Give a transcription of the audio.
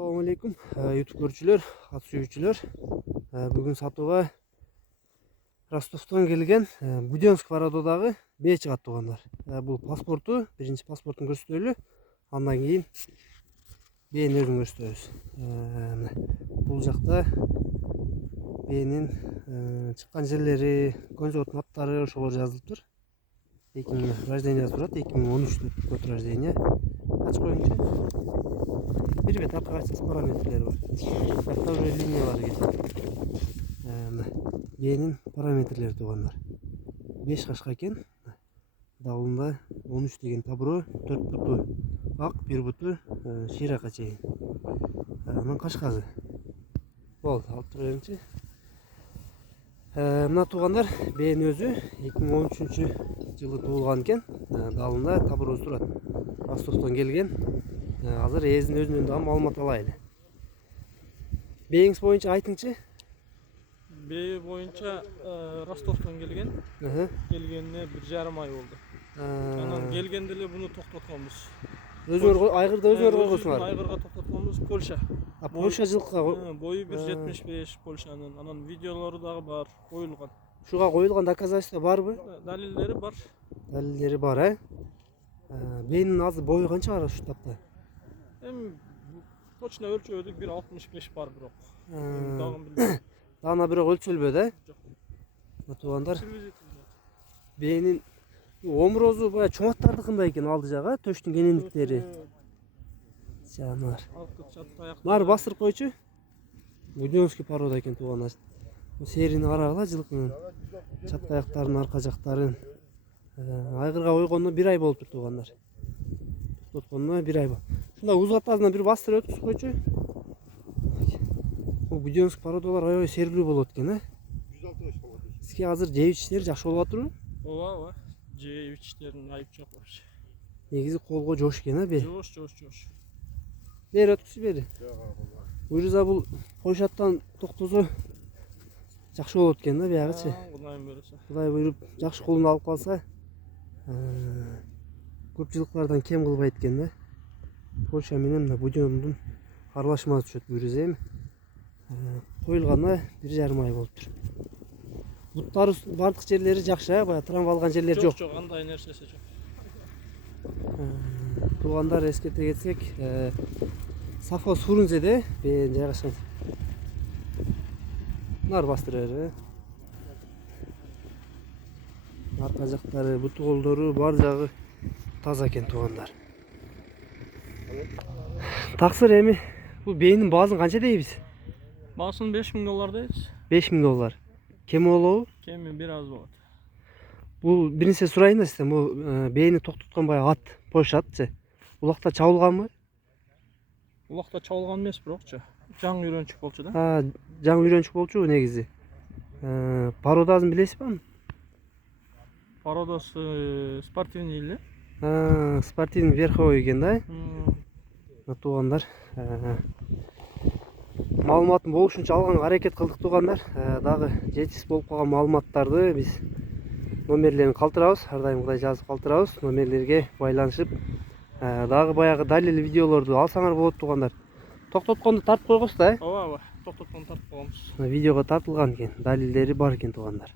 Assalamu alaikum YouTube көрүүчүлөр, ат сүйүүчүлөр. Бүгүн сатууга Ростовдон келген Буденновск парододагы бээ чыгат туугандар. Бул паспорту, биринчи паспортун көрсөтөлү. Андан кийин бээнин өзүн көрсөтөбүз. Бул жакта бээнин чыккан жерлери, конзорттун аттары ошолор жазылыптыр. 2000 рождениясы турат, 2013 год рождения. Ачып коюңчу. Bir ve arka açısı parametreleri var. Hatta böyle linyaları geçiyor. B'nin parametreleri tuğanlar. 5 kaşka eken dalında 13 деген tabro 4 butu ak 1 butu şiraka çeyin. Bunun kaşkazı. Bol alıp turayımçı. Mına tuğanlar B'nin özü 2013 жылы туылған кен. Далында tabrosu turat. Rostovdan келген. Азыр эзин өзүнөн да маалымат алайлы. Бээңиз боюнча айтыңчы? Бээ боюнча Ростовдон келген. Келгенине 1,5 ай болду. Анан келгенде эле буну токтотконбуз. Өзүңөр айгырда өзүңөр койгонсуңар. Айгырга токтотконбуз Польша. Польша жылкыга бою 1,75 Польшанын. Анан видеолору дагы бар, коюлган. Шуга коюлган доказательство барбы? Далилдери бар. Далилдери бар, Бээнин азыр бою канча бар ушу тапта? Точно өлчөдүк 1,65 бар бирок. Дагы бирок өлчөлбөдү, Туугандар. Бээнин омурозу баягы чоңаттардыкындай экен алды жагы, төштүн кенендиктери. Жанар. Нар бастырып койчу. Буденновский порода экен туугандар. Серини карагыла жылкынын чат аяктарын, арка жактарын. Айгырга койгонуна 1 ай болуптур туугандар. Тотконуна 1 ай болду. Шунда узатасынан бир бастырып өткүзүп койчу. Бул Буденновский породалар аябай сергилүү болот экен, 160 болот. Сизге азыр жеп ичиштери жакшы болуп атырбы? Ооба, жеп ичиштерин айып жок вообще. Негизи колго жош экен, бе? Жош. Бери өткүзүп бери. Буюрса бул койшаттан токтосо жакшы болот экен, биягычы. Кудайым буйруса. Кудай буйруп жакшы колуна алып калса, көп жылкылардан кем кылбайт экен да. Польша менен Буденновдун аралашмасы түшөт буюрса эми. Коюлганына 1,5 ай болуптур. Буттары бардык жерлери жакшы, баягы травма алган жерлер жок. Жок, андай нерсеси жок. Туугандар эскерте кетсек, Сафос Фурунзеде бээн жайгашкан. Нар бастырары. Арка жактары, буту колдору бар жагы таза экен туугандар. Таксыр эми бул бээнин баазын канча дейбиз? Баасын $5000 дейбиз. $5000. Кем болобу? Кеми бир аз болот. Бул биринчи сурайын да сизден, бул бээни токтоткон баягы ат, Польша атчы. Улакта чабылганбы? Улакта чабылган эмес бирокчу. Жаңы үйрөнчүк болчу да. Жаңы үйрөнчүк болчу негизи. Пародазын билесизби? Пародасы спортивный эле. Спортивный верховой экен да. Туугандар, маалыматын болушунча алганга аракет кылдык туугандар. Дагы жетишсиз болуп калган маалыматтарды биз номерлерин калтырабыз, ар дайым кудай жазып калтырабыз. Номерлерге байланышып, дагы баягы далил видеолорду алсаңар болот туугандар. Токтотконду тартып койгосуз да. Ооба, токтотконду тартып койгонбуз. Видеого тартылган экен, далилдери бар экен туугандар.